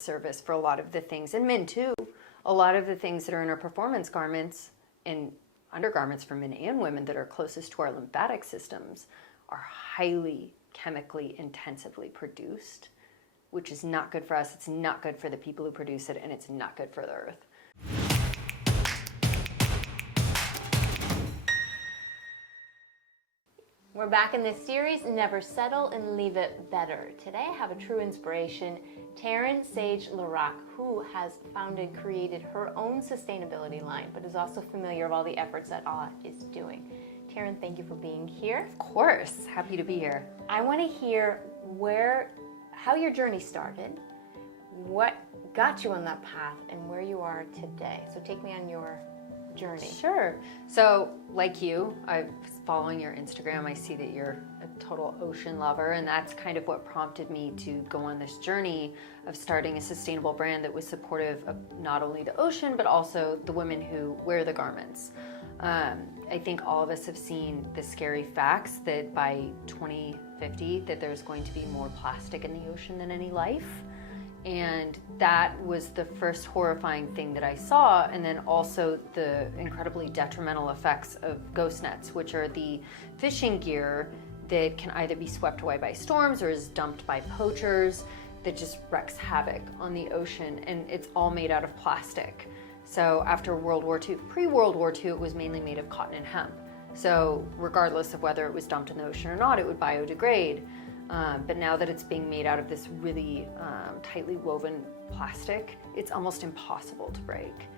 service for a lot of the things, and men too. A lot of the things that are in our performance garments and undergarments for men and women that are closest to our lymphatic systems are highly chemically intensively produced, which is not good for us. It's not good for the people who produce it, and it's not good for the earth. We're back in this series, Never Settle and Leave It Better. Today I have a true inspiration, Taryn Sage LaRock, who has founded, created her own sustainability line, but is also familiar of all the efforts that Au is doing. Taryn, thank you for being here. Of course, happy to be here. I want to hear how your journey started, what got you on that path, and where you are today. So take me on your journey. Sure. So like you, I'm following your Instagram. I see that you're a total ocean lover, and that's kind of what prompted me to go on this journey of starting a sustainable brand that was supportive of not only the ocean, but also the women who wear the garments. I think all of us have seen the scary facts that by 2050 that there's going to be more plastic in the ocean than any life. And that was the first horrifying thing that I saw. And then also the incredibly detrimental effects of ghost nets, which are the fishing gear that can either be swept away by storms or is dumped by poachers that just wreaks havoc on the ocean. And it's all made out of plastic. So after World War II, pre-World War II, it was mainly made of cotton and hemp. So regardless of whether it was dumped in the ocean or not, it would biodegrade. But now that it's being made out of this really tightly woven plastic, it's almost impossible to break.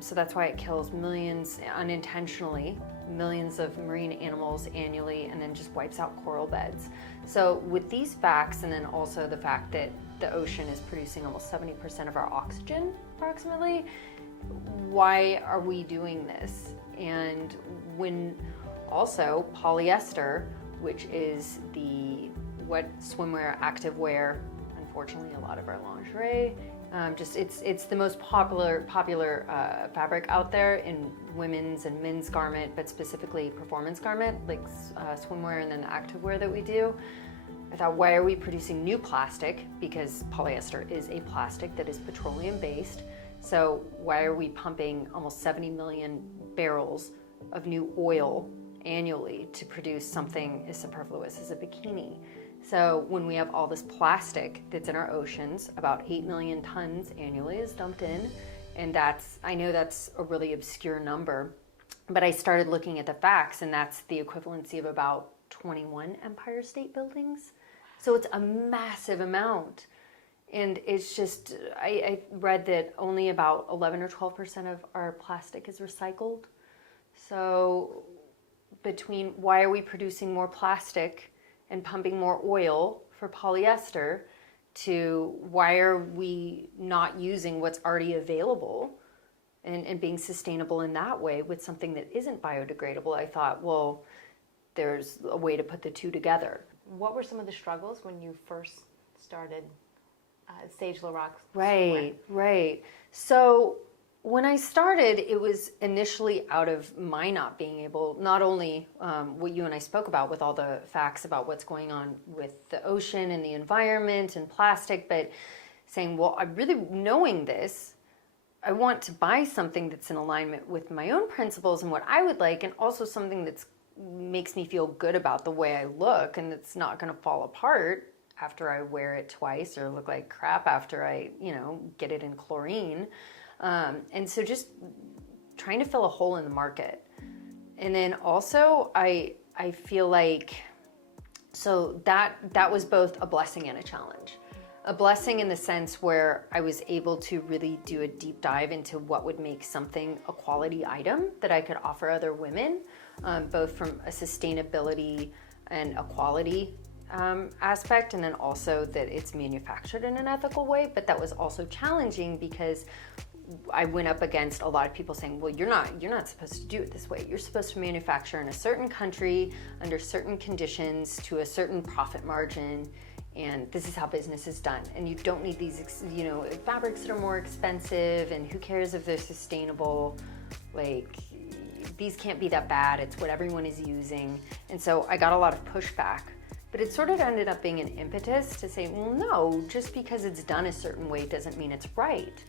So that's why it kills millions, unintentionally, millions of marine animals annually, and then just wipes out coral beds. So with these facts, and then also the fact that the ocean is producing almost 70% of our oxygen, approximately, why are we doing this? And when also polyester, which is what swimwear, activewear, unfortunately a lot of our lingerie, it's the most popular fabric out there in women's and men's garment, but specifically performance garment, like swimwear and then the activewear that we do. I thought, why are we producing new plastic? Because polyester is a plastic that is petroleum based. So why are we pumping almost 70 million barrels of new oil annually to produce something as superfluous as a bikini? So when we have all this plastic that's in our oceans, about 8 million tons annually is dumped in, and I know that's a really obscure number, but I started looking at the facts, and that's the equivalency of about 21 Empire State Buildings. So it's a massive amount. And it's just, I read that only about 11 or 12% of our plastic is recycled. So between why are we producing more plastic and pumping more oil for polyester to why are we not using what's already available and being sustainable in that way with something that isn't biodegradable, I thought, well, there's a way to put the two together. What were some of the struggles when you first started Sage LaRock Swimwear? Right. So when I started, it was initially out of my not being able, not only what you and I spoke about with all the facts about what's going on with the ocean and the environment and plastic, but saying, well, I really, knowing this, I want to buy something that's in alignment with my own principles and what I would like, and also something that makes me feel good about the way I look and that's not going to fall apart after I wear it twice or look like crap after I, get it in chlorine. And so just trying to fill a hole in the market. And then also I feel like, so that was both a blessing and a challenge. A blessing in the sense where I was able to really do a deep dive into what would make something a quality item that I could offer other women, both from a sustainability and a quality aspect, and then also that it's manufactured in an ethical way. But that was also challenging because I went up against a lot of people saying, well, you're not supposed to do it this way. You're supposed to manufacture in a certain country under certain conditions to a certain profit margin, and this is how business is done. And you don't need these, fabrics that are more expensive, and who cares if they're sustainable? Like, these can't be that bad. It's what everyone is using. And so I got a lot of pushback. But it sort of ended up being an impetus to say, well, no, just because it's done a certain way doesn't mean it's right.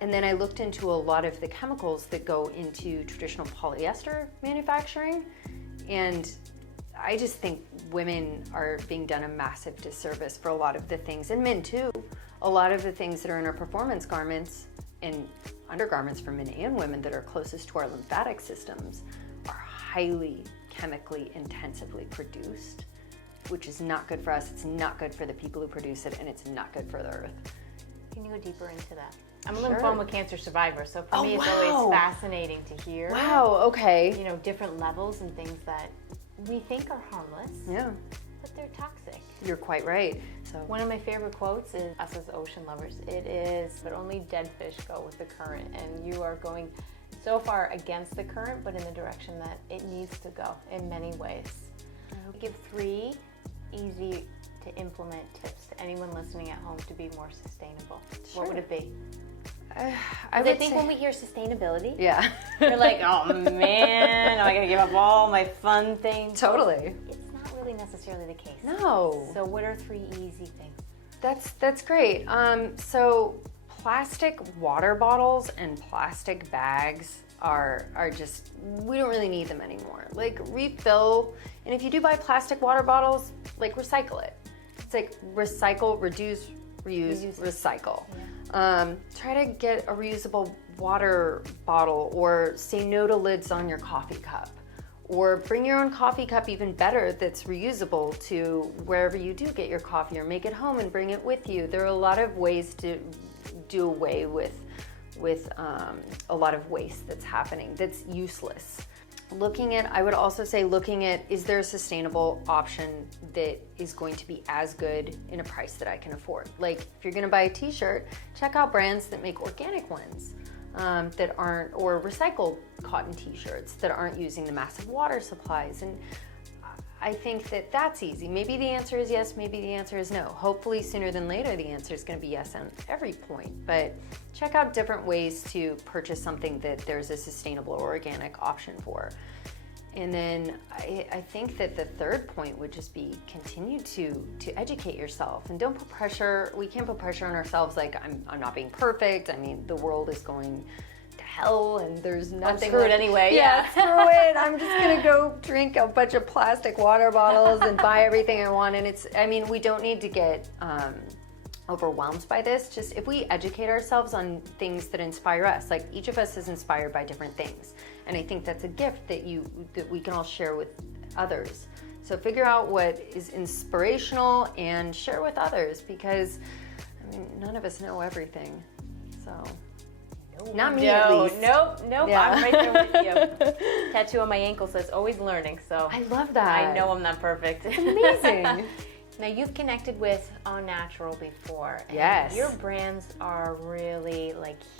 And then I looked into a lot of the chemicals that go into traditional polyester manufacturing, and I just think women are being done a massive disservice for a lot of the things, and men too. A lot of the things that are in our performance garments and undergarments for men and women that are closest to our lymphatic systems are highly chemically intensively produced, which is not good for us, it's not good for the people who produce it, and it's not good for the earth. Can you go deeper into that? I'm a Sure. lymphoma cancer survivor, so for me it's always fascinating to hear. Wow, okay. You know, different levels and things that we think are harmless, Yeah, but they're toxic. you're quite right. So One of my favorite quotes is, us as ocean lovers, it is, but only dead fish go with the current, and you are going so far against the current, but in the direction that it needs to go in many ways. Give 3 easy to implement tips to anyone listening at home to be more sustainable. Sure. What would it be? I think when we hear sustainability, yeah. you're like, oh man, am I gonna give up all my fun things? Totally. It's not really necessarily the case. No. So what are 3 easy things? That's great. So plastic water bottles and plastic bags are just, we don't really need them anymore. Like, refill, and if you do buy plastic water bottles, like, recycle it. It's like recycle, reduce, reuse, recycle. Yeah. Try to get a reusable water bottle, or say no to lids on your coffee cup, or bring your own coffee cup, even better, that's reusable, to wherever you do get your coffee, or make it home and bring it with you. There are a lot of ways to do away with a lot of waste that's happening that's useless. I would also say looking at, is there a sustainable option that is going to be as good in a price that I can afford? Like, if you're gonna buy a t-shirt, check out brands that make organic ones that aren't, or recycled cotton t-shirts that aren't using the massive water supplies. And I think that that's easy. Maybe the answer is yes, maybe the answer is no. Hopefully sooner than later the answer is going to be yes on every point, but check out different ways to purchase something that there's a sustainable or organic option for. And then I think that the third point would just be continue to educate yourself, and don't put pressure. We can't put pressure on ourselves like, I'm not being perfect. I mean, the world is going to hell and there's nothing. Screw it anyway. Yeah, screw it. I'm just gonna go drink a bunch of plastic water bottles and buy everything I want. And we don't need to get overwhelmed by this. Just if we educate ourselves on things that inspire us, like each of us is inspired by different things. And I think that's a gift that we can all share with others. So figure out what is inspirational and share with others, because none of us know everything. So not me, at least. Nope. Yeah. I'm right there with you. Tattoo on my ankle says always learning, so I love that. I know I'm not perfect. It's amazing. Now, you've connected with Au Natural before. And Yes. your brands are really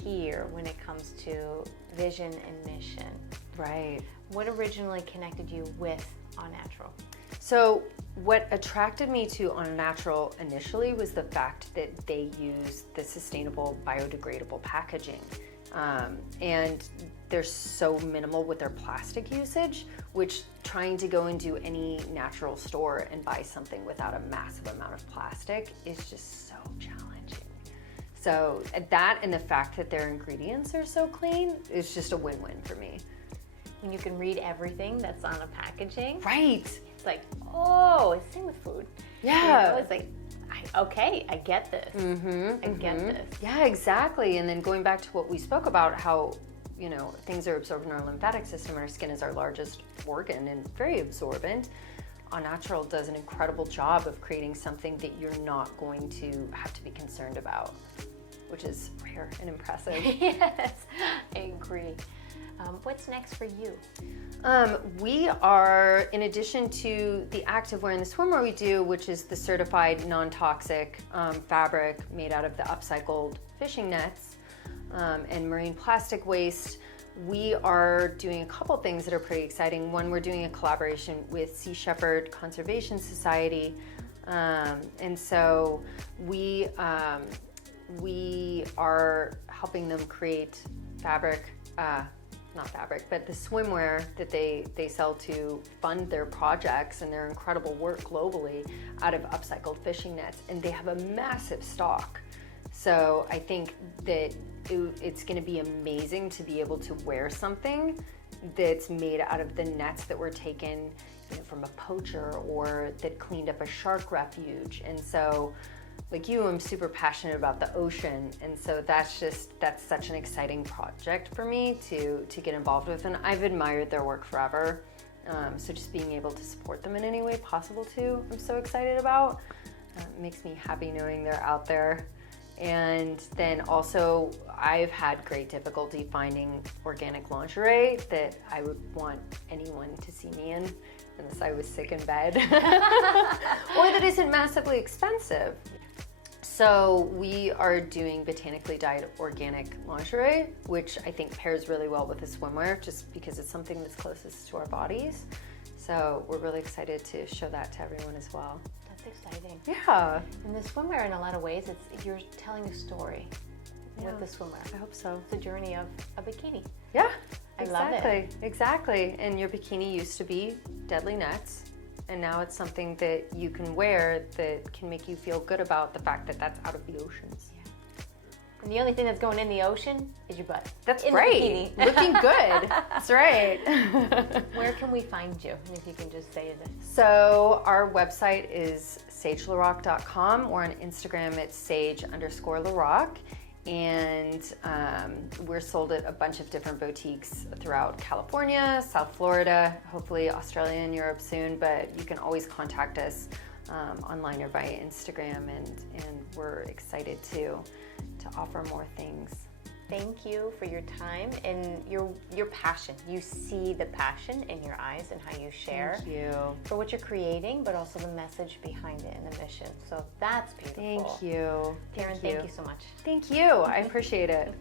here when it comes to vision and mission. Right. What originally connected you with Au Natural? So what attracted me to Unnatural initially was the fact that they use the sustainable biodegradable packaging. And they're so minimal with their plastic usage, which trying to go into any natural store and buy something without a massive amount of plastic is just so challenging. So that, and the fact that their ingredients are so clean, is just a win-win for me. When you can read everything that's on a packaging. Right. It's like, oh, it's the same with food. Yeah. It's like, okay, I get this. I get this. Yeah, exactly. And then going back to what we spoke about, how things are absorbed in our lymphatic system, and our skin is our largest organ and very absorbent. Au Natural does an incredible job of creating something that you're not going to have to be concerned about, which is rare and impressive. Yes, I agree. What's next for you? We are, in addition to the activewear and the swimwear we do, which is the certified non-toxic fabric made out of the upcycled fishing nets and marine plastic waste, we are doing a couple things that are pretty exciting. One, we're doing a collaboration with Sea Shepherd Conservation Society, and so we are helping them create fabric not fabric, but the swimwear that they sell to fund their projects and their incredible work globally out of upcycled fishing nets, and they have a massive stock. So I think that it's going to be amazing to be able to wear something that's made out of the nets that were taken, you know, from a poacher or that cleaned up a shark refuge. And so, like you, I'm super passionate about the ocean, and so that's such an exciting project for me to get involved with, and I've admired their work forever. So just being able to support them in any way possible too, I'm so excited about. It makes me happy knowing they're out there. And then also, I've had great difficulty finding organic lingerie that I would want anyone to see me in, unless I was sick in bed, or that isn't massively expensive. So we are doing botanically dyed organic lingerie, which I think pairs really well with the swimwear, just because it's something that's closest to our bodies. So we're really excited to show that to everyone as well. That's exciting. Yeah. And the swimwear, in a lot of ways, you're telling a story with the swimwear. I hope so. It's a journey of a bikini. Yeah, I love it. Exactly. And your bikini used to be deadly nets, and now it's something that you can wear that can make you feel good about the fact that that's out of the oceans. Yeah. And the only thing that's going in the ocean is your butt. That's in right. The bikini. Looking good. That's right. Where can we find you? And if you can just say this. So our website is sagelarrock.com, or on Instagram it's sage_LaRock. And we're sold at a bunch of different boutiques throughout California, South Florida, hopefully Australia and Europe soon, but you can always contact us online or by Instagram, and we're excited to offer more things. Thank you for your time and your passion. You see the passion in your eyes and how you share. Thank you. For what you're creating, but also the message behind it and the mission. So that's beautiful. Thank you. Taryn, thank you so much. Thank you. I appreciate it.